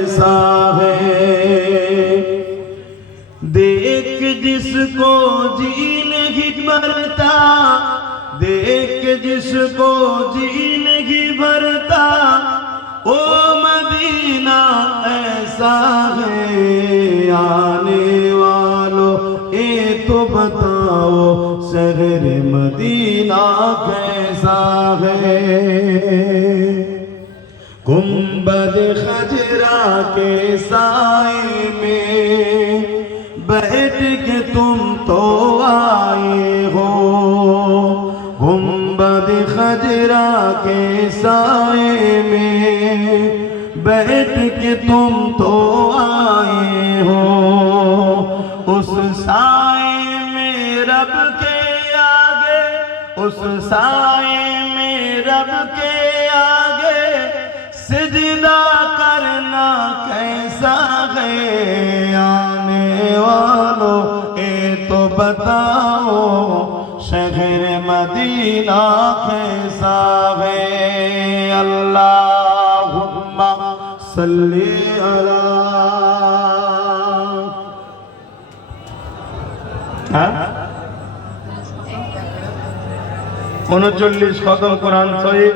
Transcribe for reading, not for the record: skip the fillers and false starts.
ऐसा है देख जिसको जी नहीं भरता, देख जिसको जी नहीं भरता, ओ मदीना ऐसा है। आने वालों ये तो बताओ शहर मदीना कैसा है। गुंबद खजरा के साए में बैठ के तुम तो आए हो, गुंबद खजरा के साए में बैठ के तुम तो आए हो। उस साए में रब के आगे, उस साए में रब के आगे सिजदा करना कैसा है। आने वालों ये तो बताओ शहर मदीना कैसा है। अल्लाहुम्मा सल्ली अला 39 খতম কোরআন শরীফ